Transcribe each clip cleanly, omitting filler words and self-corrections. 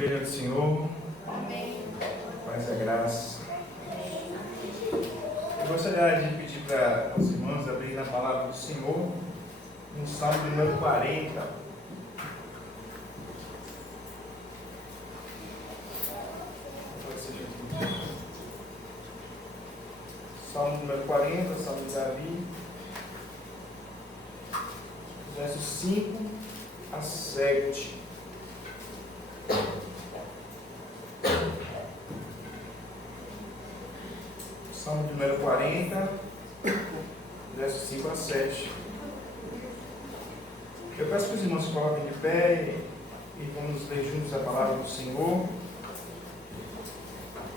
Igreja do Senhor, Amém. paz e graça. Eu gostaria de pedir para os irmãos abrirem a palavra do Senhor no Salmo de número 40. Salmo número 40, Salmo de Davi, versos 5 a 7. Salmo número 40, versos 5 a 7. Eu peço que os irmãos se coloquem de pé e vamos ler juntos a palavra do Senhor.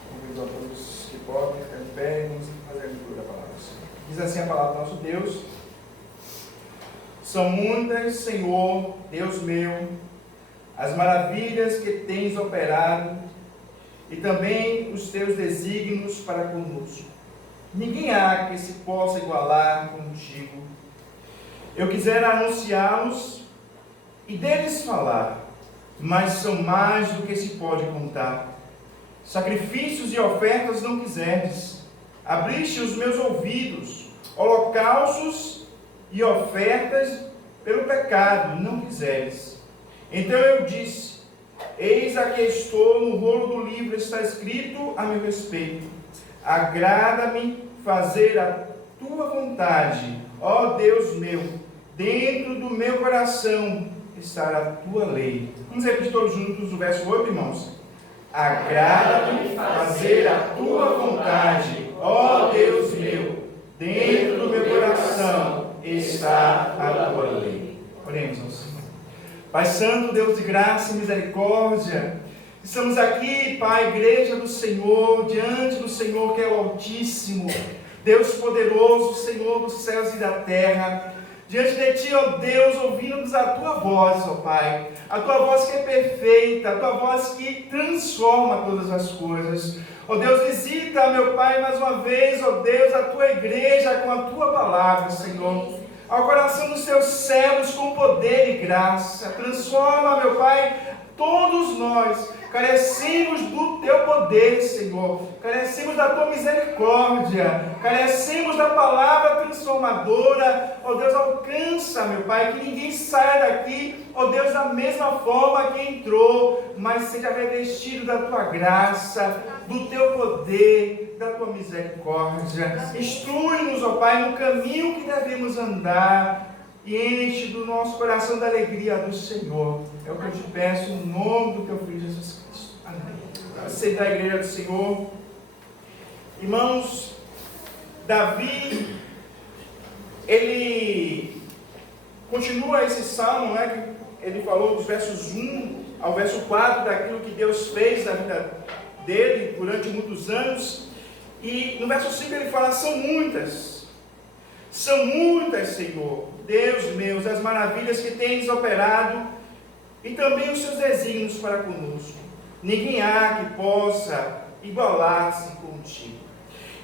Convido a todos que podem ficar de pé e vamos fazer a leitura da palavra do Senhor. Diz assim a palavra do nosso Deus: São muitas, Senhor, Deus meu, as maravilhas que tens operado e também os teus desígnios para conosco. Ninguém há que se possa igualar contigo. Eu quisera anunciá-los e deles falar, mas são mais do que se pode contar. Sacrifícios e ofertas não quiserdes, abriste os meus ouvidos, holocaustos e ofertas pelo pecado não quiseres. Então eu disse: eis aqui estou, no rolo do livro está escrito a meu respeito. Agrada-me fazer a tua vontade, ó Deus meu. Dentro do meu coração está a tua lei. Vamos repetir todos juntos o verso 8, irmãos. Agrada-me fazer a tua vontade, ó Deus meu. Dentro do meu coração está a tua lei. Oremos ao Senhor. Pai Santo, Deus de graça e misericórdia, estamos aqui, Pai, Igreja do Senhor, diante do Senhor que é o Altíssimo, Deus poderoso, Senhor dos céus e da terra, diante de Ti, ó Deus, ouvindo-nos a Tua voz, ó Pai, a Tua voz que é perfeita, a Tua voz que transforma todas as coisas. Ó Deus, visita, meu Pai, mais uma vez, ó Deus, a Tua igreja com a Tua palavra, Senhor, ao coração dos Teus servos com poder e graça. Transforma, meu Pai, todos nós carecemos do Teu poder, Senhor, carecemos da Tua misericórdia, carecemos da palavra transformadora. Ó Deus, alcança, meu Pai, que ninguém saia daqui, ó Deus, da mesma forma que entrou, mas seja revestido da Tua graça, do Teu poder, da Tua misericórdia. Instrui-nos, ó Pai, no caminho que devemos andar, e enche do nosso coração da alegria do Senhor. É o que eu te peço, no nome do Teu Filho Jesus Cristo. Amém. Aceita a igreja do Senhor. Irmãos, Davi, ele continua esse salmo, né, que ele falou dos versos 1 ao verso 4, daquilo que Deus fez na vida dele durante muitos anos. E no verso 5 ele fala: são muitas, Senhor, Deus meu, as maravilhas que tens operado e também os seus desígnios para conosco. Ninguém há que possa igualar-se contigo.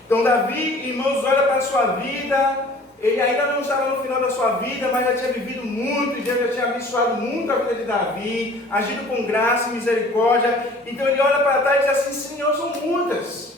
Então Davi, irmãos, olha para a sua vida. Ele ainda não estava no final da sua vida, mas já tinha vivido muito, e Deus já tinha abençoado muito a vida de Davi, agido com graça e misericórdia. Então ele olha para trás e diz assim: Senhor, são muitas,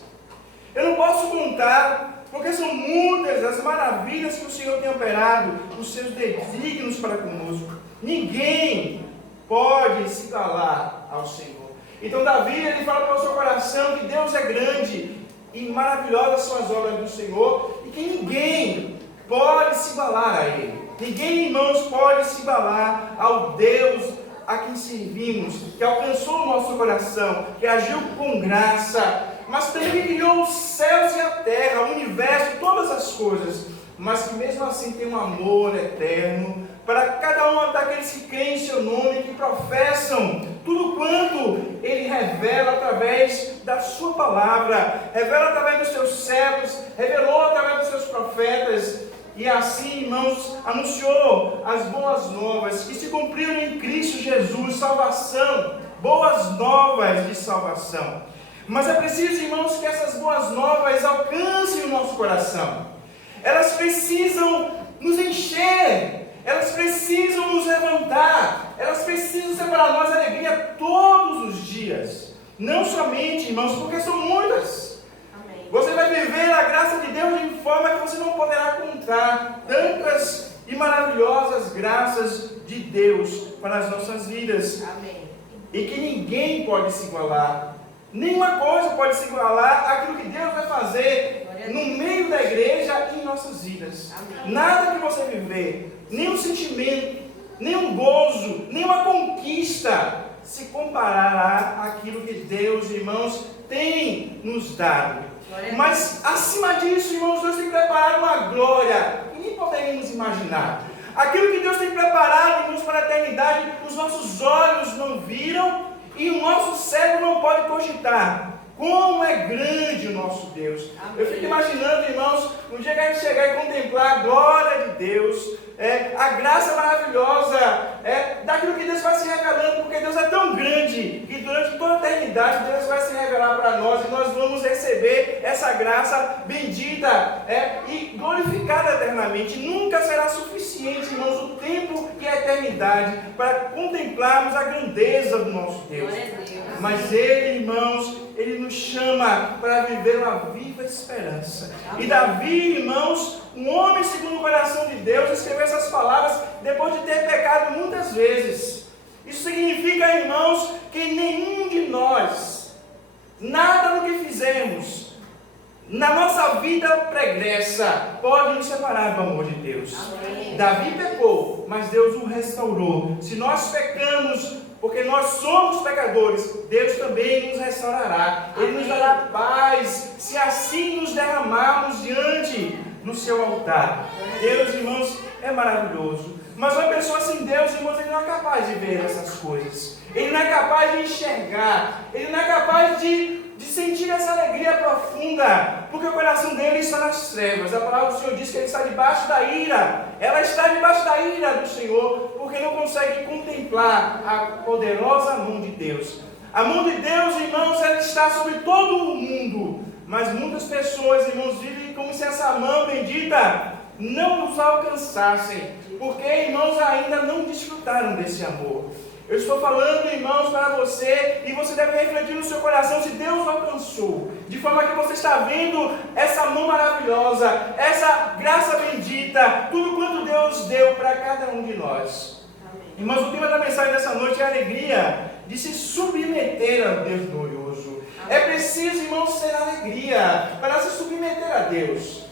eu não posso contar, porque são muitas as maravilhas que o Senhor tem operado, os seus desígnios para conosco. Ninguém pode se igualar ao Senhor. Então Davi, ele fala para o seu coração que Deus é grande e maravilhosas são as obras do Senhor, e que ninguém pode se igualar a Ele. Ninguém, irmãos, pode se igualar ao Deus a quem servimos, que alcançou o nosso coração, que agiu com graça, mas também criou os céus e a terra, o universo, todas as coisas, mas que mesmo assim tem um amor eterno para cada um daqueles que creem em seu nome, que professam tudo quanto Ele revela através da sua palavra, revela através dos seus servos, revelou através dos seus profetas. E assim, irmãos, anunciou as boas novas que se cumpriram em Cristo Jesus, salvação, boas novas de salvação. Mas é preciso, irmãos, que essas boas novas alcancem o nosso coração. Elas precisam nos encher, elas precisam nos levantar, elas precisam ser para nós alegria todos os dias. Não somente, irmãos, porque são muitas. Amém. Você vai viver a graça de Deus de forma que você não poderá contar tantas e maravilhosas graças de Deus para as nossas vidas. Amém. E que ninguém pode se igualar. Nenhuma coisa pode se igualar àquilo que Deus vai fazer no meio da igreja e em nossas vidas. Amém. Nada que você viver, nenhum sentimento, nenhum gozo, nenhuma conquista se comparará àquilo que Deus, irmãos, tem nos dado. Mas acima disso, irmãos, Deus tem preparado uma glória que nem poderíamos imaginar. Aquilo que Deus tem preparado, irmãos, para a eternidade, os nossos olhos não viram e o nosso cérebro não pode cogitar. Como é grande o nosso Deus. Amém. Eu fico imaginando, irmãos, um dia que a gente chegar e contemplar a glória de Deus, a graça maravilhosa, daquilo que Deus vai se revelando, porque Deus é tão grande que durante toda a eternidade Deus vai se revelar para nós e nós vamos receber essa graça bendita e glorificada eternamente. Nunca será suficiente, irmãos, o tempo e a eternidade para contemplarmos a grandeza do nosso Deus. Mas Ele, irmãos, Ele nos chama para viver uma viva esperança. E Davi, irmãos, um homem segundo o coração de Deus, escreveu essas palavras depois de ter pecado muitas vezes. Isso significa, irmãos, que nenhum de nós, nada do que fizemos na nossa vida pregressa pode nos separar do amor de Deus. Amém. Davi pecou, mas Deus o restaurou. Se nós pecamos, porque nós somos pecadores, Deus também nos restaurará. Ele nos dará paz, se assim nos derramarmos diante do seu altar. Deus, irmãos, é maravilhoso. Mas uma pessoa sem Deus, irmãos, ele não é capaz de ver essas coisas. Ele não é capaz de enxergar. Ele não é capaz de sentir essa alegria profunda, porque o coração dele está nas trevas. A palavra do Senhor diz que ele está debaixo da ira. Ela está debaixo da ira do Senhor, porque não consegue contemplar a poderosa mão de Deus. A mão de Deus, irmãos, ela está sobre todo o mundo, mas muitas pessoas, irmãos, vivem como se essa mão bendita não nos alcançassem, porque, irmãos, ainda não desfrutaram desse amor. Eu estou falando, irmãos, para você, e você deve refletir no seu coração se Deus alcançou, de forma que você está vendo essa mão maravilhosa, essa graça bendita, tudo quanto Deus deu para cada um de nós. Amém. Irmãos, o tema da mensagem dessa noite é a alegria de se submeter a Deus glorioso. Amém. É preciso, irmãos, ter alegria para se submeter a Deus.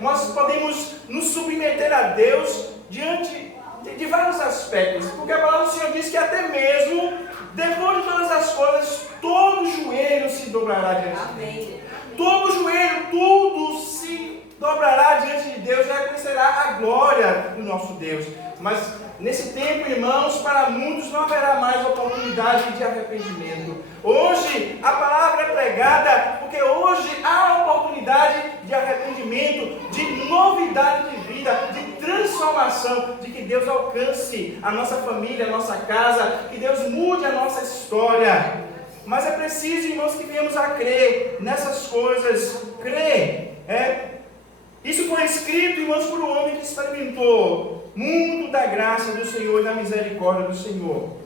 Nós podemos nos submeter a Deus diante de vários aspectos, porque a palavra do Senhor diz que até mesmo depois de todas as coisas, todo joelho se dobrará diante de Deus. Todo joelho, tudo se dobrará diante de Deus e reconhecerá a glória do nosso Deus. Mas nesse tempo, irmãos, para muitos não haverá mais oportunidade de arrependimento. Hoje a palavra é pregada porque hoje há oportunidade de arrependimento, de novidade de vida, de transformação, de que Deus alcance a nossa família, a nossa casa, que Deus mude a nossa história. Mas é preciso, irmãos, que venhamos a crer nessas coisas. Crer. Isso foi escrito, irmãos, por um homem que experimentou muito da graça do Senhor e da misericórdia do Senhor.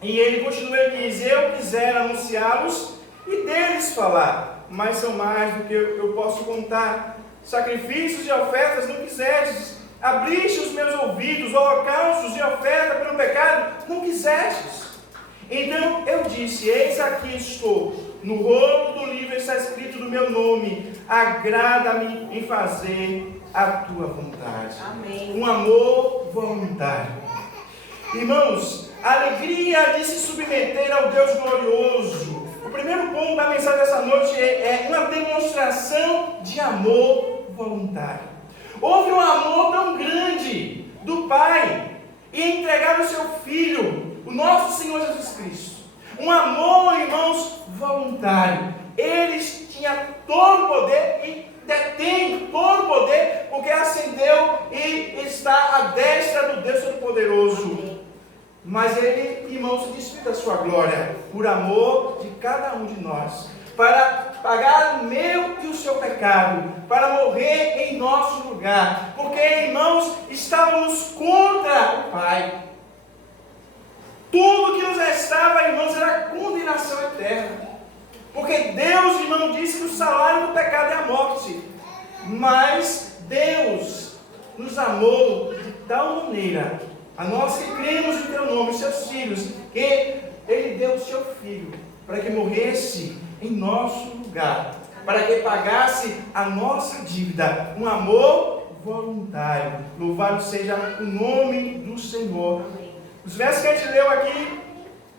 E ele continua, ele diz: eu quisera anunciá-los e deles falar, mas são mais do que eu posso contar. Sacrifícios e ofertas não quisestes, abriste os meus ouvidos, holocaustos e oferta pelo pecado não quisestes. Então eu disse: eis aqui estou, no rolo do livro está escrito do meu nome, agrada-me em fazer a tua vontade. Amém. Um amor voluntário. Irmãos, a alegria de se submeter ao Deus glorioso. O primeiro ponto da mensagem dessa noite é uma demonstração de amor voluntário. Houve um amor tão grande do Pai em entregar o seu Filho, o nosso Senhor Jesus Cristo. Um amor, irmãos, voluntário. Ele tinha todo o poder e detém todo o poder, porque ascendeu e está à destra do Deus Todo-Poderoso. Mas ele, irmãos, se despiu da sua glória por amor de cada um de nós, para pagar o meu e o seu pecado, para morrer em nosso lugar, porque, irmãos, estávamos contra o Pai. Tudo irmão, disse que o salário do pecado é a morte. Mas Deus nos amou de tal maneira, a nós que cremos em teu nome, seus filhos, que Ele deu o seu Filho para que morresse em nosso lugar, para que pagasse a nossa dívida, um amor voluntário. Louvado seja o nome do Senhor. Os versos que a gente leu aqui,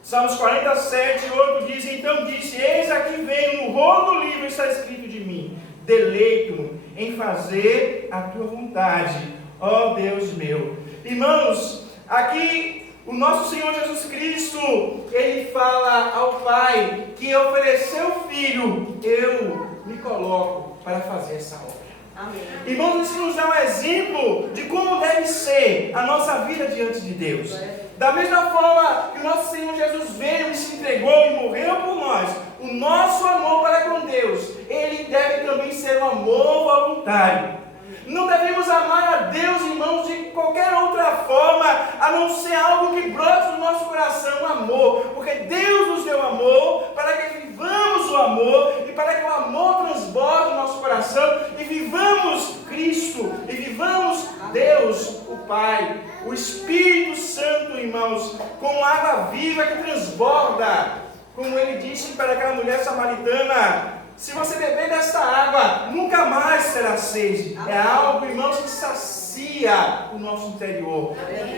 Salmos 47, 8 diz: então disse, eis aqui venho, no rolo do livro está escrito de mim, deleito-me em fazer a tua vontade, ó Deus meu. Irmãos, aqui o nosso Senhor Jesus Cristo, Ele fala ao Pai que ofereceu o Filho, eu me coloco para fazer essa obra. Amém. Irmãos, isso nos dá um exemplo de como deve ser a nossa vida diante de Deus. Da mesma forma que o nosso Senhor Jesus veio e se entregou e morreu por nós, o nosso amor para com Deus, ele deve também ser um amor voluntário. Não devemos amar a Deus, irmãos, de qualquer outra forma, a não ser algo que brote do nosso coração, amor. Porque Deus nos deu amor para que vivamos o amor e para que o amor transborde o nosso coração e vivamos Cristo e vivamos Deus, o Pai, o Espírito Santo, irmãos, com água viva que transborda. Como ele disse para aquela mulher samaritana: se você beber desta água, nunca mais será sede. É algo, irmãos, que sacia o nosso interior.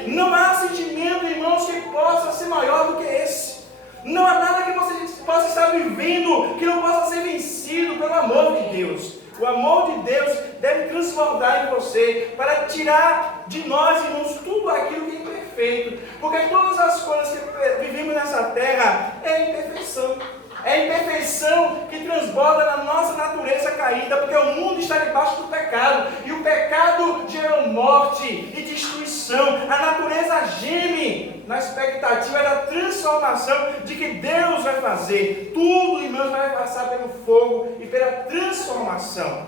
Não há sentimento, irmãos, que possa ser maior do que esse. Não há nada que você possa estar vivendo que não possa ser vencido pelo amor de Deus. O amor de Deus deve transbordar em você para tirar de nós, irmãos, tudo aquilo que é imperfeito. Porque todas as coisas que vivemos nessa terra é imperfeição. É a imperfeição que transborda na nossa natureza caída, porque o mundo está debaixo do pecado, e o pecado gera morte e destruição. A natureza geme na expectativa da transformação de que Deus vai fazer. Tudo, irmãos, vai passar pelo fogo e pela transformação.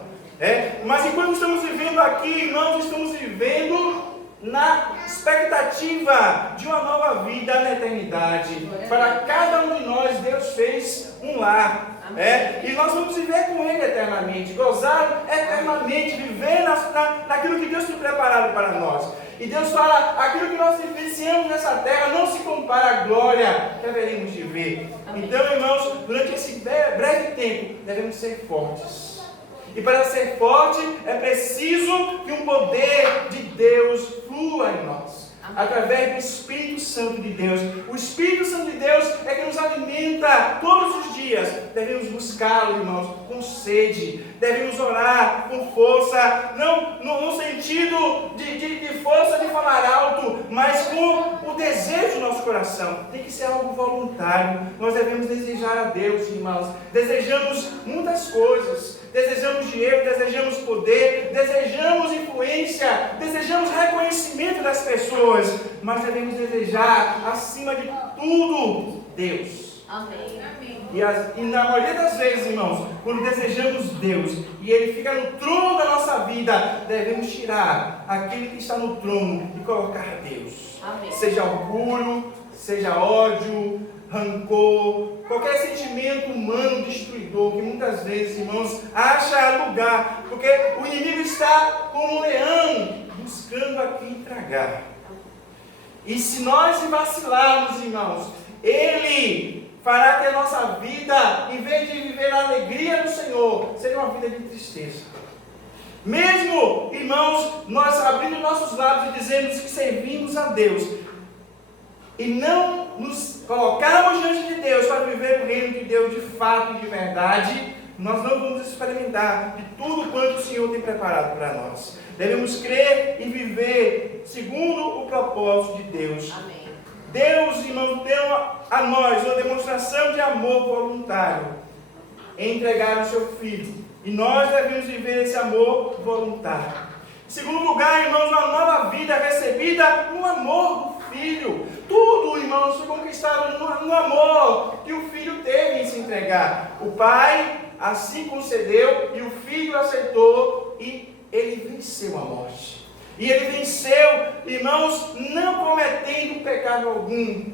Mas enquanto estamos vivendo aqui, irmãos, estamos vivendo na expectativa de uma nova vida na eternidade. Para cada um de nós, Deus fez um lar. E nós vamos viver com Ele eternamente, gozar eternamente, viver naquilo que Deus tem preparado para nós. E Deus fala: aquilo que nós vivenciamos nessa terra não se compara à glória que haveremos de ver. Então, irmãos, durante esse breve tempo, devemos ser fortes. E para ser forte, é preciso que um poder de Deus flua em nós, através do Espírito Santo de Deus. O Espírito Santo de Deus é que nos alimenta todos os dias. Devemos buscá-lo, irmãos, com sede. Devemos orar com força, não no sentido de força de falar alto, mas com o desejo do nosso coração. Tem que ser algo voluntário. Nós devemos desejar a Deus, irmãos. Desejamos muitas coisas. Desejamos dinheiro, desejamos poder, desejamos influência, desejamos reconhecimento das pessoas, mas devemos desejar, acima de tudo, Deus. Amém. E na maioria das vezes, irmãos, quando desejamos Deus e Ele fica no trono da nossa vida, devemos tirar aquele que está no trono e colocar Deus. Amém. Seja orgulho, seja ódio, rancor, qualquer sentimento humano destruidor que muitas vezes, irmãos, acha lugar, porque o inimigo está como um leão buscando a quem tragar. E se nós vacilarmos, irmãos, ele fará que a nossa vida, em vez de viver a alegria do Senhor, seja uma vida de tristeza. Mesmo, irmãos, nós abrindo nossos lábios e dizendo que servimos a Deus e não nos colocarmos diante de Deus para viver o reino de Deus de fato e de verdade, nós não vamos experimentar de tudo quanto o Senhor tem preparado para nós. Devemos crer e viver segundo o propósito de Deus. Amém. Deus, irmãos, deu a nós uma demonstração de amor voluntário em entregar o seu Filho. E nós devemos viver esse amor voluntário. Em segundo lugar, irmãos, uma nova vida recebida no amor do Filho. Tudo, irmãos, foi conquistado no amor que o Filho teve em se entregar. O Pai assim concedeu e o Filho aceitou e ele venceu a morte. E ele venceu, irmãos, não cometendo pecado algum.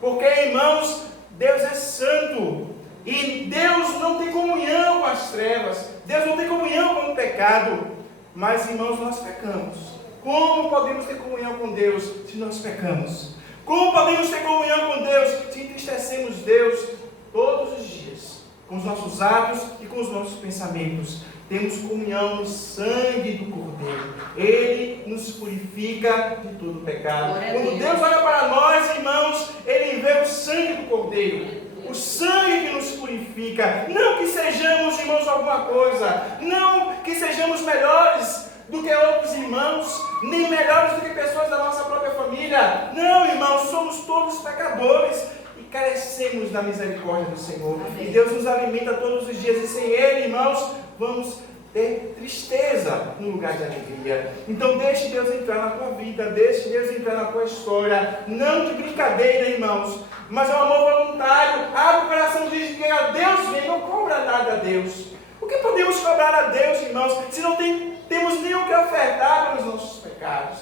Porque, irmãos, Deus é santo. E Deus não tem comunhão com as trevas. Deus não tem comunhão com o pecado. Mas, irmãos, nós pecamos. Como podemos ter comunhão com Deus se nós pecamos? Como podemos ter comunhão com Deus se entristecemos Deus todos os dias? Com os nossos atos e com os nossos pensamentos. Temos comunhão no sangue do Cordeiro. Ele nos purifica de todo pecado. Quando Deus olha para nós, irmãos, Ele vê o sangue do Cordeiro. O sangue que nos purifica. Não que sejamos, irmãos, alguma coisa. Não que sejamos melhores do que outros irmãos, nem melhores do que pessoas da nossa própria família. Não, irmãos, somos todos pecadores e carecemos da misericórdia do Senhor. Amém. E Deus nos alimenta todos os dias, e sem Ele, irmãos, vamos ter tristeza no lugar de alegria. Então deixe Deus entrar na tua vida, deixe Deus entrar na tua história, não de brincadeira, irmãos, mas é um amor voluntário. Abre o coração e diz que a Deus vem, não cobra nada a Deus. O que podemos cobrar a Deus, irmãos, se não temos nem o que ofertar pelos nossos pecados?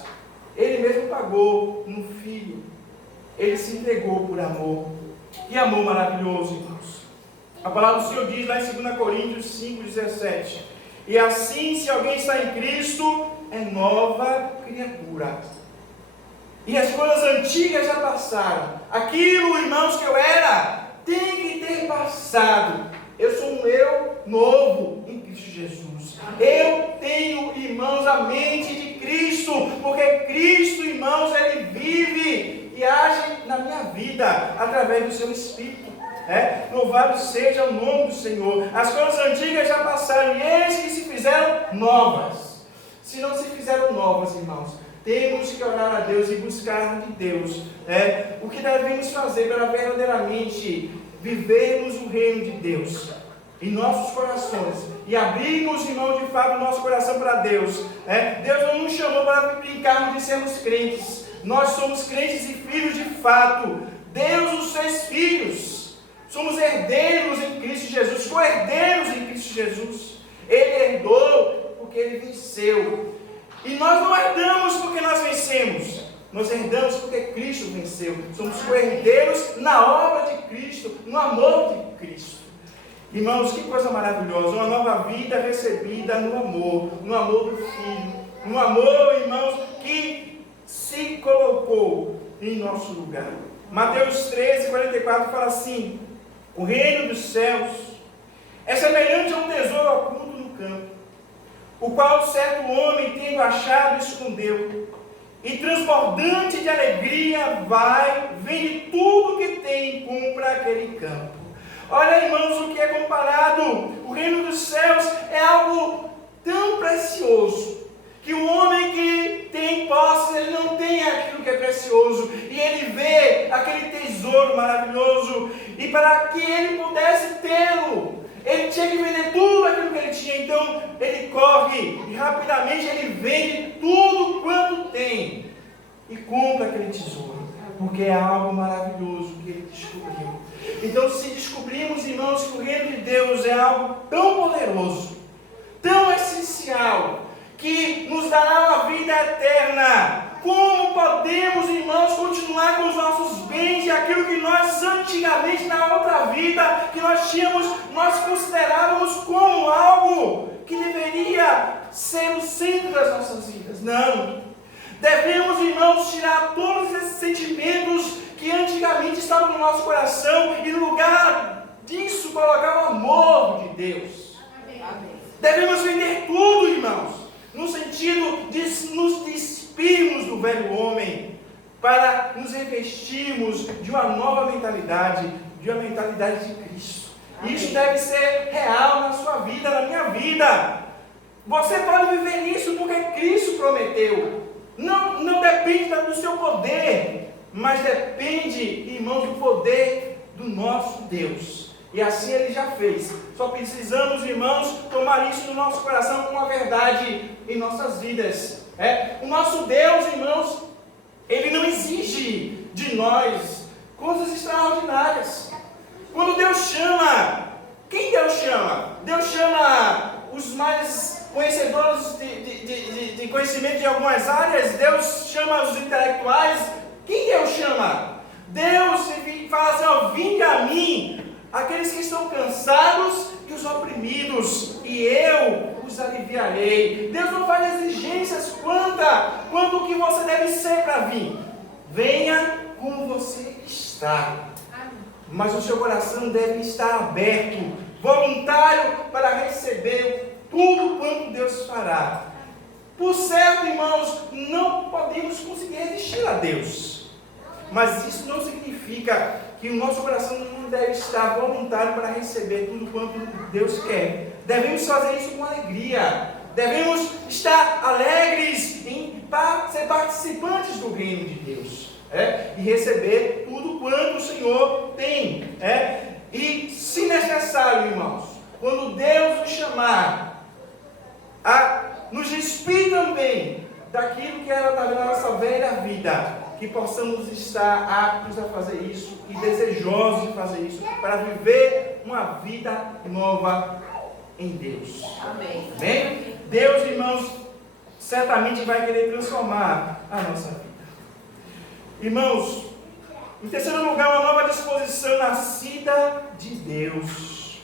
Ele mesmo pagou no Filho. Ele se entregou por amor. Que amor maravilhoso, irmãos. A palavra do Senhor diz lá em 2 Coríntios 5,17: e assim, se alguém está em Cristo, é nova criatura. E as coisas antigas já passaram. Aquilo, irmãos, que eu era, tem que ter passado. Eu sou um eu novo em Cristo Jesus. Eu tenho, irmãos, a mente de Cristo, porque Cristo, irmãos, Ele vive e age na minha vida, através do seu Espírito. Louvado seja o nome do Senhor. As coisas antigas já passaram, e eis que se fizeram novas. Se não se fizeram novas, irmãos, temos que orar a Deus e buscar de Deus o que devemos fazer para verdadeiramente vivermos o reino de Deus em nossos corações e abrirmos, irmãos, de fato o nosso coração para Deus. Deus não nos chamou para brincarmos de sermos crentes. Nós somos crentes e filhos de fato. Deus os fez filhos. Somos herdeiros em Cristo Jesus, co-herdeiros em Cristo Jesus. Ele herdou porque Ele venceu. E nós não herdamos porque nós vencemos. Nós herdamos porque Cristo venceu. Somos co-herdeiros na obra de Cristo, no amor de Cristo. Irmãos, que coisa maravilhosa. Uma nova vida recebida no amor do Filho. No amor, irmãos, que se colocou em nosso lugar. Mateus 13:44 fala assim: o reino dos céus é semelhante a um tesouro oculto no campo, o qual certo homem, tendo achado, escondeu, e transbordante de alegria vai, vende tudo que tem e compra aquele campo. Olha, irmãos, o que é comparado. O reino dos céus é algo tão precioso, que o homem que tem posse, ele não tem aquilo que é precioso, e ele vê aquele tesouro maravilhoso, e para que ele pudesse tê-lo, ele tinha que vender tudo aquilo que ele tinha. Então ele corre e rapidamente ele vende tudo quanto tem e compra aquele tesouro, porque é algo maravilhoso que ele descobriu. Então, se descobrimos, irmãos, que o reino de Deus é algo tão poderoso, tão essencial, que nos dará uma vida eterna, como podemos, irmãos, continuar com os nossos bens e aquilo que nós antigamente, na outra vida, que nós tínhamos, nós considerávamos como algo que deveria ser o centro das nossas vidas? Não. Devemos, irmãos, tirar todos esses sentimentos que antigamente estavam no nosso coração e no lugar disso colocar o amor de Deus. Amém. Devemos vender tudo, irmãos, no sentido de nos despirmos do velho homem, para nos revestirmos de uma nova mentalidade, de uma mentalidade de Cristo. Amém. Isso deve ser real na sua vida, na minha vida. Você pode viver nisso porque Cristo prometeu. Não depende do seu poder, mas depende, irmãos, do poder do nosso Deus. E assim Ele já fez. Só precisamos, irmãos, tomar isso no nosso coração como uma verdade em nossas vidas. O nosso Deus, irmãos, Ele não exige de nós coisas extraordinárias. Quando Deus chama, quem Deus chama? Deus chama os mais conhecedores de conhecimento de algumas áreas. Deus chama os intelectuais. Quem Deus chama? Deus fala assim: vinde a mim, aqueles que estão cansados e os oprimidos, e eu os aliviarei. Deus não faz exigências quanto o que você deve ser para vir. Venha como você está. Mas o seu coração deve estar aberto, voluntário para receber tudo quanto Deus fará. Por certo, irmãos, não podemos conseguir resistir a Deus. Mas isso não significa que o nosso coração não deve estar voluntário para receber tudo quanto Deus quer. Devemos fazer isso com alegria. Devemos estar alegres em ser participantes do reino de Deus. E receber tudo quanto o Senhor tem. E se necessário, irmãos, quando Deus nos chamar a nos despir também daquilo que era da nossa velha vida, que possamos estar aptos a fazer isso e desejosos de fazer isso, para viver uma vida nova em Deus. Amém. Amém? Deus, irmãos, certamente vai querer transformar a nossa vida. Irmãos, em terceiro lugar, uma nova disposição nascida de Deus.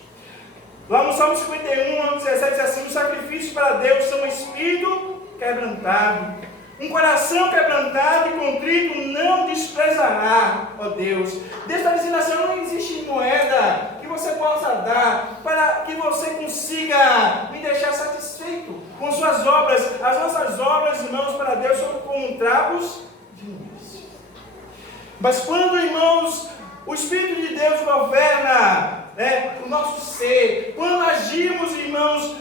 Lá no Salmo 51, 17, diz assim: os sacrifícios para Deus são um espírito quebrantado, um coração quebrantado e contrito não desprezará, ó Deus. Deus está dizendo assim: não existe moeda que você possa dar para que você consiga me deixar satisfeito com suas obras. As nossas obras, irmãos, para Deus são como trapos de imundícia. Mas quando, irmãos, o Espírito de Deus governa o nosso ser, quando agimos, irmãos,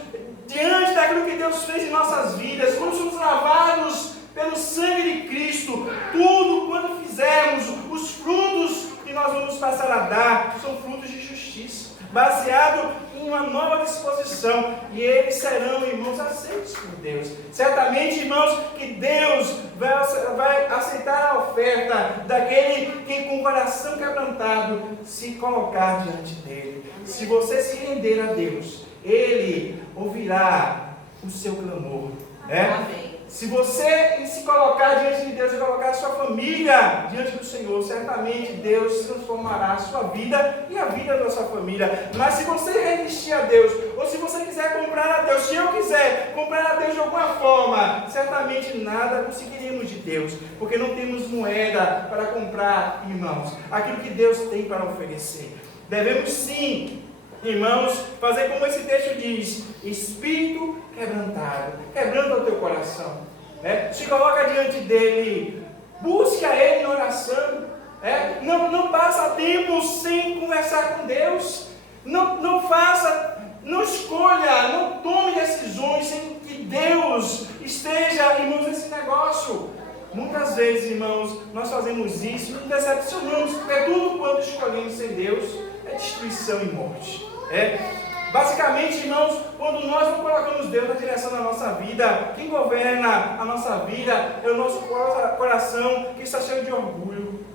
diante daquilo que Deus fez em nossas vidas, quando somos lavados pelo sangue de Cristo, tudo quando fizermos, os frutos que nós vamos passar a dar, são frutos de justiça, baseado em uma nova disposição, e eles serão, irmãos, aceitos por Deus. Certamente, irmãos, que Deus vai aceitar a oferta daquele que com o coração quebrantado se colocar diante dele. Se você se render a Deus, Ele ouvirá o seu clamor. Amém. Se você se colocar diante de Deus e colocar a sua família diante do Senhor, certamente Deus transformará a sua vida e a vida da sua família. Mas se você resistir a Deus, ou se você quiser comprar a Deus, se eu quiser comprar a Deus de alguma forma, certamente nada conseguiremos de Deus, porque não temos moeda para comprar, irmãos, aquilo que Deus tem para oferecer. Devemos sim, irmãos, fazer como esse texto diz: espírito quebrantado, quebrando o teu coração, se coloca diante dele, busque a ele em oração, não passa tempo sem conversar com Deus, não escolha, não tome decisões sem que Deus esteja, irmãos, nesse negócio. Muitas vezes, irmãos, nós fazemos isso e nos decepcionamos, porque tudo quanto escolhemos sem Deus é destruição e morte. Basicamente, irmãos, quando nós não colocamos Deus na direção da nossa vida, quem governa a nossa vida é o nosso coração, que está cheio de orgulho,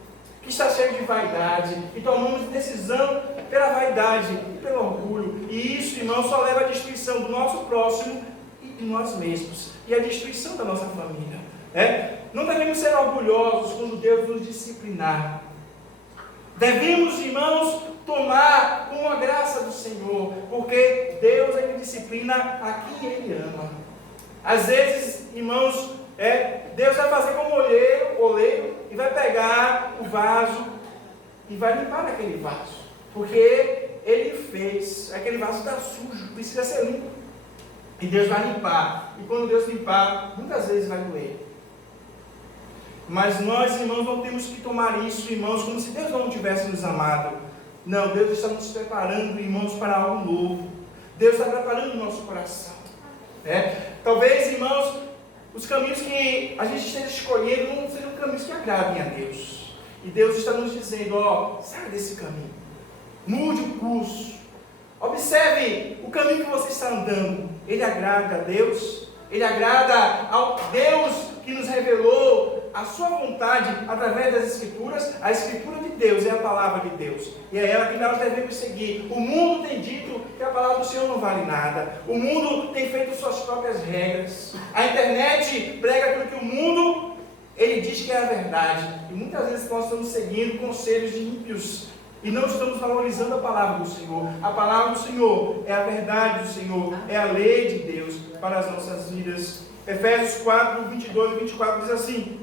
que está cheio de vaidade, e tomamos decisão pela vaidade e pelo orgulho. E isso, irmãos, só leva à destruição do nosso próximo e de nós mesmos, e à destruição da nossa família. Não devemos ser orgulhosos quando Deus nos disciplinar. Devemos, irmãos, tomar com a graça do Senhor, porque Deus é que disciplina a quem Ele ama. Às vezes, irmãos, Deus vai fazer como oleiro e vai pegar o vaso e vai limpar aquele vaso, porque Ele fez, aquele vaso está sujo, precisa ser limpo, e Deus vai limpar. E quando Deus limpar, muitas vezes vai doer. Mas nós, irmãos, não temos que tomar isso, irmãos, como se Deus não tivesse nos amado. Não, Deus está nos preparando, irmãos, para algo novo. Deus está preparando o nosso coração. Talvez, irmãos, os caminhos que a gente esteja escolhendo não sejam caminhos que agradem a Deus. E Deus está nos dizendo: sai desse caminho. Mude o curso. Observe o caminho que você está andando. Ele agrada a Deus? Ele agrada ao Deus que nos revelou a sua vontade através das Escrituras? A Escritura de Deus é a palavra de Deus, e é ela que nós devemos seguir. O mundo tem dito que a palavra do Senhor não vale nada. O mundo tem feito suas próprias regras. A internet prega aquilo que o mundo, ele diz que é a verdade. E muitas vezes nós estamos seguindo conselhos de ímpios, E não estamos valorizando a palavra do Senhor. A palavra do Senhor é a verdade do Senhor, é a lei de Deus para as nossas vidas. Efésios 4, 22 e 24 diz assim: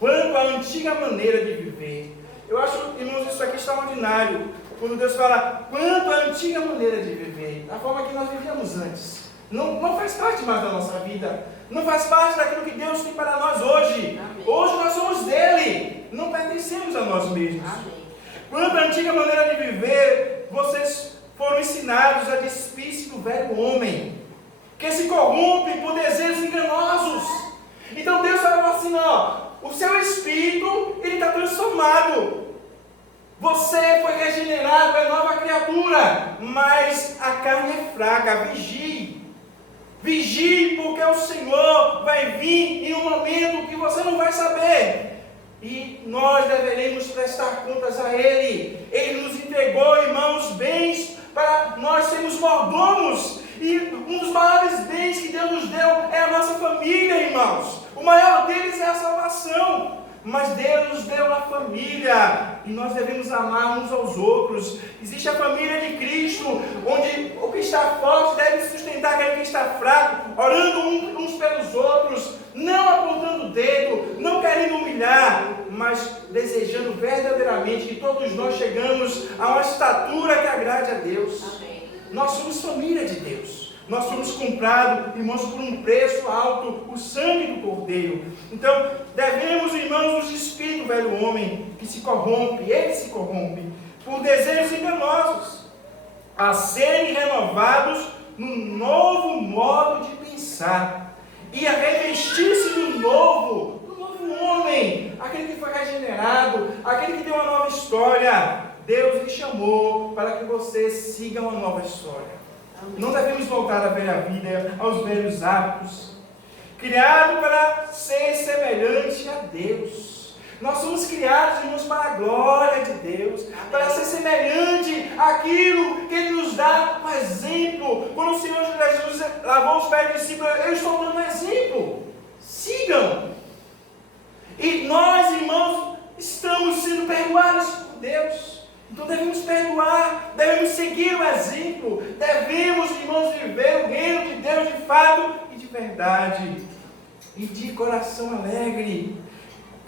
quanto à antiga maneira de viver. Eu acho, irmãos, isso aqui extraordinário. Quando Deus fala, quanto à antiga maneira de viver, a forma que nós vivíamos antes. Não faz parte mais da nossa vida. Não faz parte daquilo que Deus tem para nós hoje. Amém. Hoje nós somos dele. Não pertencemos a nós mesmos. Amém. Quanto à antiga maneira de viver, vocês foram ensinados a despir-se do velho homem, que se corrompe por desejos enganosos. Então Deus fala assim, o seu espírito, ele está transformado. Você foi regenerado, é nova criatura, mas a carne é fraca. Vigie. Vigie, porque o Senhor vai vir em um momento que você não vai saber. E nós deveremos prestar contas a Ele. Ele nos entregou, irmãos, bens para nós sermos mordomos. E um dos maiores bens que Deus nos deu é a nossa família, irmãos. O maior deles é a salvação. Mas Deus nos deu uma família e nós devemos amar uns aos outros. Existe a família de Cristo, onde o que está forte deve sustentar aquele que está fraco, orando uns pelos outros, não apontando o dedo, não querendo humilhar, mas desejando verdadeiramente que todos nós chegamos a uma estatura que agrade a Deus. Amém. Nós somos família de Deus. Nós fomos comprados, irmãos, por um preço alto, o sangue do Cordeiro. Então, devemos, irmãos, nos despir do velho homem que se corrompe, ele se corrompe, por desejos enganosos, a serem renovados num novo modo de pensar, e a revestir-se do novo homem, aquele que foi regenerado, aquele que tem uma nova história. Deus lhe chamou para que você siga uma nova história. Não devemos voltar à velha vida, aos velhos hábitos. Criado para ser semelhante a Deus. Nós somos criados, irmãos, para a glória de Deus. Para ser semelhante àquilo que Ele nos dá um exemplo. Quando o Senhor Jesus lavou os pés dos discípulos, eu estou dando um exemplo. Sigam. E nós, irmãos, estamos sendo perdoados por Deus. Então devemos perdoar, devemos seguir o exemplo, devemos, irmãos, viver o reino de Deus de fato e de verdade, e de coração alegre,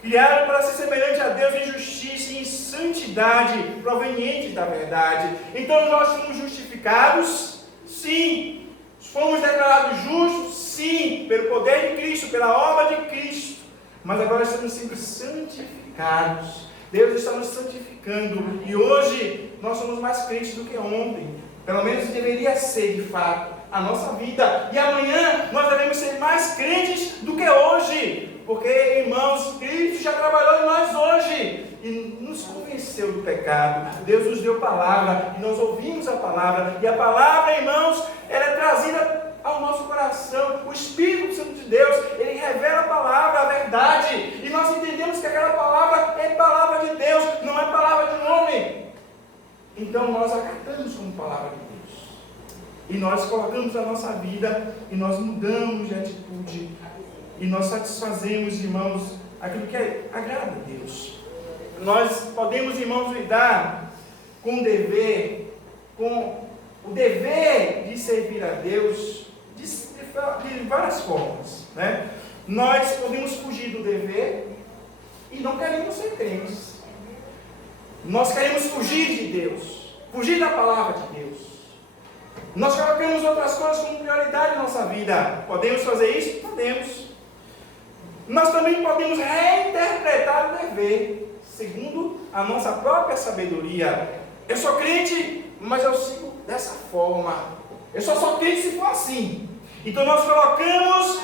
criado para ser semelhante a Deus em justiça e em santidade, proveniente da verdade. Então nós fomos justificados? Sim. Fomos declarados justos? Sim, pelo poder de Cristo, pela obra de Cristo, mas agora estamos sendo santificados. Deus está nos santificando. E hoje nós somos mais crentes do que ontem. Pelo menos deveria ser de fato a nossa vida. E amanhã nós devemos ser mais crentes do que hoje. Porque, irmãos, Cristo já trabalhou em nós hoje. E nos convenceu do pecado. Deus nos deu palavra. E nós ouvimos a palavra. E a palavra, irmãos, ela é trazida ao nosso coração. O Espírito Santo de Deus, ele revela a palavra, a verdade, e nós entendemos que aquela palavra é palavra de Deus, não é palavra de homem. Então nós acatamos como palavra de Deus, e nós colocamos a nossa vida, e nós mudamos de atitude, e nós satisfazemos, irmãos, aquilo que agrada a Deus. Nós podemos, irmãos, lidar com o dever de servir a Deus de várias formas, né? Nós podemos fugir do dever e não queremos ser crentes. Nós queremos fugir de Deus, fugir da palavra de Deus. Nós colocamos outras coisas como prioridade na nossa vida. Podemos fazer isso? Podemos. Nós também podemos reinterpretar o dever segundo a nossa própria sabedoria. Eu sou crente, mas eu sigo dessa forma. Eu só sou crente se for assim. Então nós colocamos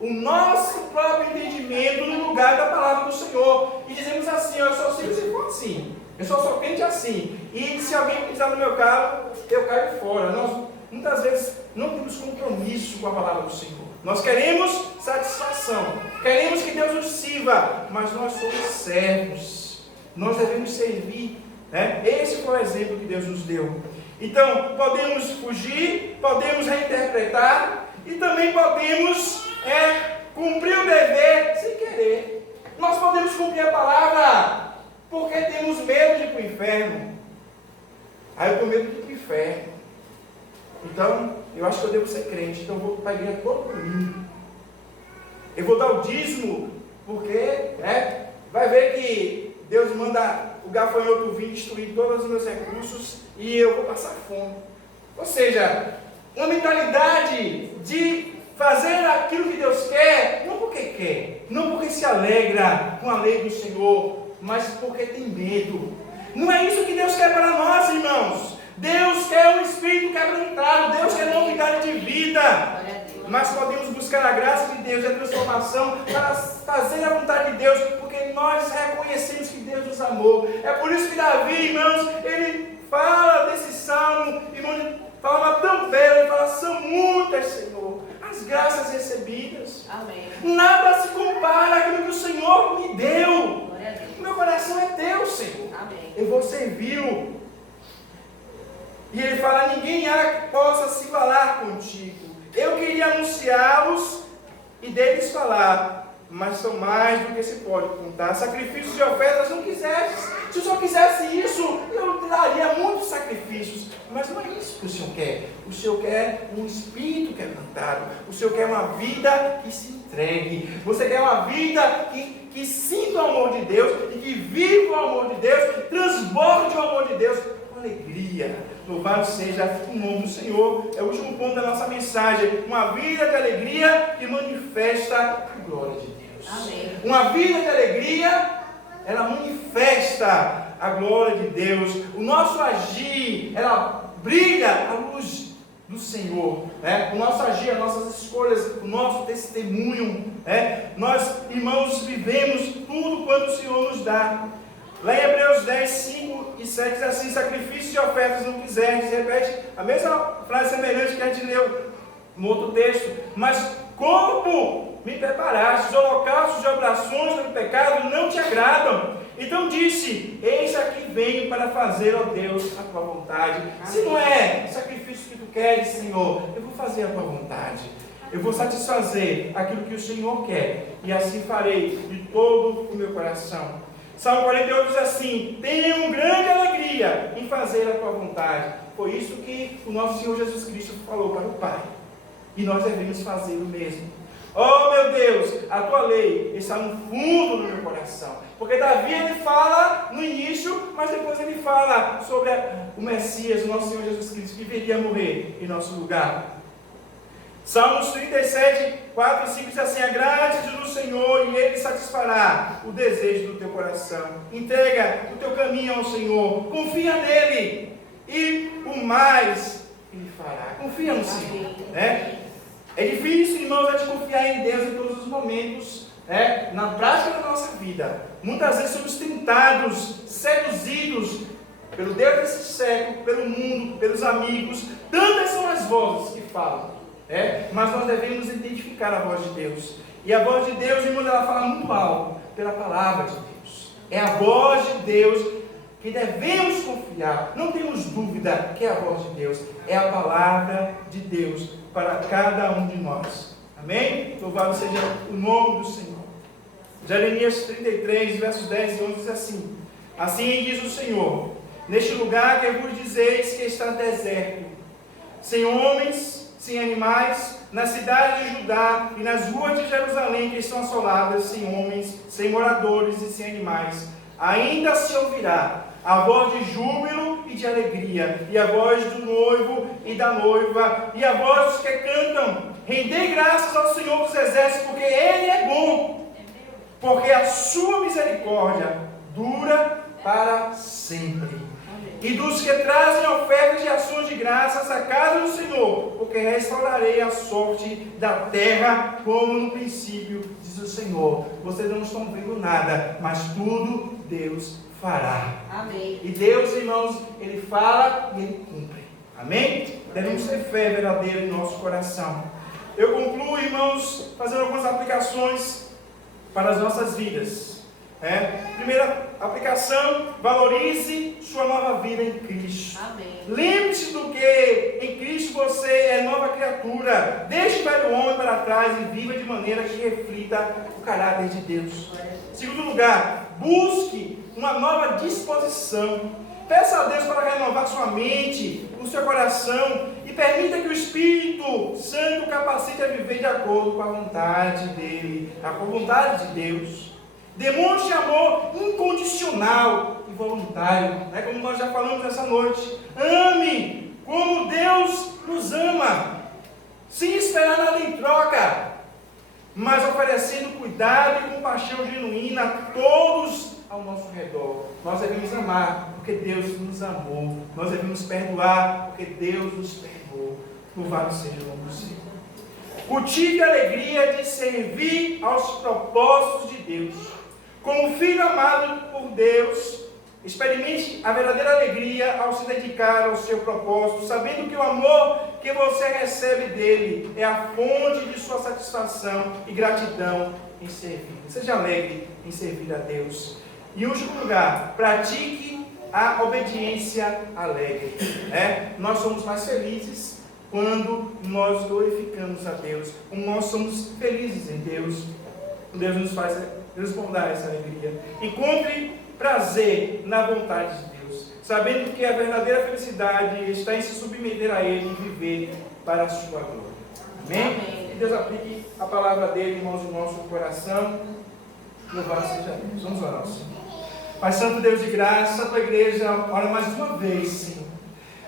o nosso próprio entendimento no lugar da palavra do Senhor. E dizemos assim, eu só sigo se for assim. Eu só sou crente assim. E se alguém pisar no meu carro, eu caio fora. Nós muitas vezes não temos compromisso com a palavra do Senhor. Nós queremos satisfação. Queremos que Deus nos sirva. Mas nós somos servos. Nós devemos servir. Né? Esse foi o exemplo que Deus nos deu. Então, podemos fugir, podemos reinterpretar e também podemos cumprir o dever sem querer. Nós podemos cumprir a palavra porque temos medo de ir para o inferno. Aí eu tenho medo de ir para o inferno. Então, eu acho que eu devo ser crente. Então eu vou para a igreja todo domingo. Eu vou dar o dízimo, porque vai ver que Deus manda o gafanhoto vir destruir todos os meus recursos e eu vou passar fome. Ou seja, uma mentalidade de fazer aquilo que Deus quer, não porque quer, não porque se alegra com a lei do Senhor, mas porque tem medo. Não é isso que Deus quer para nós, irmãos. Deus quer um espírito quebrantado, Deus quer novidade de vida. Mas podemos buscar a graça de Deus e a transformação para fazer a vontade de Deus, porque nós reconhecemos que Deus nos amou. É por isso que Davi, irmãos, ele fala desse salmo, irmãos, de forma tão bela, ele fala: são muitas, Senhor, as graças recebidas. Amém. Nada se compara àquilo que o Senhor me deu. O meu coração é teu, Senhor. Amém. Eu vou servi-lo. E ele fala: ninguém há que possa se igualar contigo. Eu queria anunciá-los e deles falar, mas são mais do que se pode contar. Sacrifícios e ofertas não quiseste. Se o Senhor quisesse isso, eu daria muitos sacrifícios. Mas não é isso que o Senhor quer. O Senhor quer um espírito quebrantado. O Senhor quer uma vida que se entregue. Você quer uma vida que sinta o amor de Deus e que viva o amor de Deus, que transborde o amor de Deus com alegria. Louvado seja o nome do Senhor. É o último ponto da nossa mensagem. Uma vida de alegria que manifesta a glória de Deus. Amém. Uma vida de alegria, ela manifesta a glória de Deus. O nosso agir, ela brilha a luz do Senhor. O nosso agir, as nossas escolhas, o nosso testemunho. Nós, irmãos, vivemos tudo quanto o Senhor nos dá. Lá em Hebreus 10, 5 e 7 diz assim: sacrifícios e ofertas não quiseres. Repete a mesma frase semelhante que a gente leu no outro texto. Mas corpo me preparaste, os holocaustos de oblações pelo pecado não te agradam. Então disse: eis aqui venho para fazer, ó Deus, a tua vontade. Amém. Se não é sacrifício que tu queres, Senhor, eu vou fazer a tua vontade. Eu vou satisfazer aquilo que o Senhor quer, e assim farei de todo o meu coração. Salmo 48 diz assim: tenho grande alegria em fazer a tua vontade. Foi isso que o nosso Senhor Jesus Cristo falou para o Pai. E nós devemos fazer o mesmo. Oh meu Deus, a tua lei está no fundo do meu coração. Porque Davi, ele fala no início, mas depois ele fala sobre o Messias, o nosso Senhor Jesus Cristo, que viria morrer em nosso lugar. Salmos 37, 4 e 5 diz assim: agrade-te do Senhor e Ele satisfará o desejo do teu coração. Entrega o teu caminho ao Senhor, confia nele e o mais Ele fará. Confia no Senhor. É difícil, irmãos, a gente confiar em Deus em todos os momentos, na prática da nossa vida. Muitas vezes somos tentados, seduzidos pelo Deus desse século, pelo mundo, pelos amigos. Tantas são as vozes que falam. Mas nós devemos identificar a voz de Deus. E a voz de Deus, irmãos, ela fala muito alto pela palavra de Deus. É a voz de Deus que devemos confiar. Não temos dúvida que é a voz de Deus. É a palavra de Deus para cada um de nós. Amém? Louvado seja o nome do Senhor. Jeremias 33, versos 10 e 11 diz assim: assim diz o Senhor: neste lugar que vos dizeis que está deserto, sem homens, sem animais, na cidade de Judá e nas ruas de Jerusalém que estão assoladas, sem homens, sem moradores e sem animais, ainda se ouvirá a voz de júbilo e de alegria, e a voz do noivo e da noiva, e a voz dos que cantam: rendei graças ao Senhor dos exércitos, porque Ele é bom, porque a sua misericórdia dura para sempre. E dos que trazem ofertas de ações de graças à casa do Senhor, porque restaurarei a sorte da terra como no princípio, diz o Senhor. Vocês não estão vendo nada, mas tudo Deus fará. Amém. E Deus, irmãos, Ele fala e Ele cumpre. Amém? Devemos ter fé verdadeira em nosso coração. Eu concluo, irmãos, fazendo algumas aplicações para as nossas vidas. Primeira aplicação: valorize sua nova vida em Cristo. Amém. Lembre-se do que em Cristo você é nova criatura. Deixe o velho homem para trás e viva de maneira que reflita o caráter de Deus. Segundo lugar, busque uma nova disposição. Peça a Deus para renovar sua mente, o seu coração, e permita que o Espírito Santo capacite a viver de acordo com a vontade dele, com a vontade de Deus. Demonstre amor incondicional e voluntário, né? Como nós já falamos essa noite. Ame como Deus nos ama, sem esperar nada em troca, mas oferecendo cuidado e compaixão genuína a todos ao nosso redor. Nós devemos amar porque Deus nos amou. Nós devemos perdoar porque Deus nos perdoou. Louvado seja o nome do Senhor. Cultive a alegria de servir aos propósitos de Deus. Como filho amado por Deus, experimente a verdadeira alegria ao se dedicar ao seu propósito, sabendo que o amor que você recebe dele é a fonte de sua satisfação e gratidão em servir. Seja alegre em servir a Deus. Em último lugar, pratique a obediência alegre. Nós somos mais felizes quando nós glorificamos a Deus. Quando nós somos felizes em Deus, Deus nos faz responder essa alegria. Encontre prazer na vontade de Deus, sabendo que a verdadeira felicidade está em se submeter a Ele e viver para a sua glória. Amém? Amém. Que Deus aplique a palavra dele, irmãos, no nosso coração. Louvado seja Deus. Vamos orar, Senhor. Pai Santo, Deus de graça, a tua igreja ora mais uma vez, Senhor.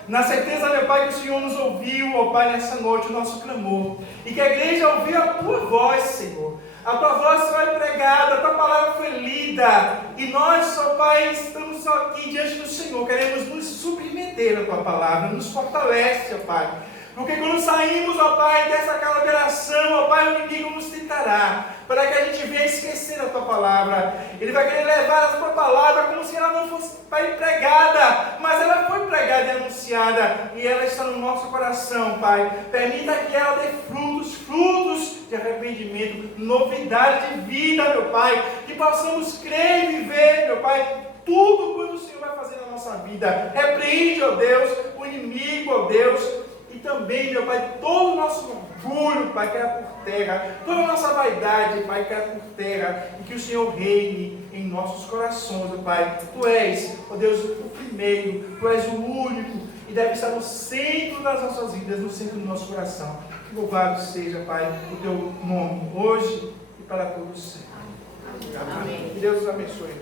Na certeza, meu Pai, que o Senhor nos ouviu, ó Pai, nessa noite, o nosso clamor. E que a igreja ouviu a tua voz, Senhor. A tua voz foi pregada, a tua palavra foi lida. E nós, ó Pai, estamos aqui diante do Senhor. Queremos nos submeter à tua palavra. Nos fortalece, ó Pai. Porque quando saímos, ó Pai, dessa calaveiração, ó Pai, o inimigo nos tentará, para que a gente venha esquecer a tua palavra. Ele vai querer levar a tua palavra como se ela não fosse, Pai, pregada, mas ela foi pregada e anunciada, e ela está no nosso coração, Pai. Permita que ela dê frutos de arrependimento, novidade de vida, meu Pai, que possamos crer e viver, meu Pai, tudo quanto o Senhor vai fazer na nossa vida. Repreende, ó Deus, o inimigo, ó Deus, e também, meu Pai, todo o nosso orgulho, Pai, caia por terra, toda a nossa vaidade, Pai, caia por terra, e que o Senhor reine em nossos corações, ó Pai. Tu és, ó Deus, o primeiro, Tu és o único, e deve estar no centro das nossas vidas, no centro do nosso coração. Que louvado seja, Pai, o Teu nome, hoje e para todos sempre. Amém. Que Deus os abençoe.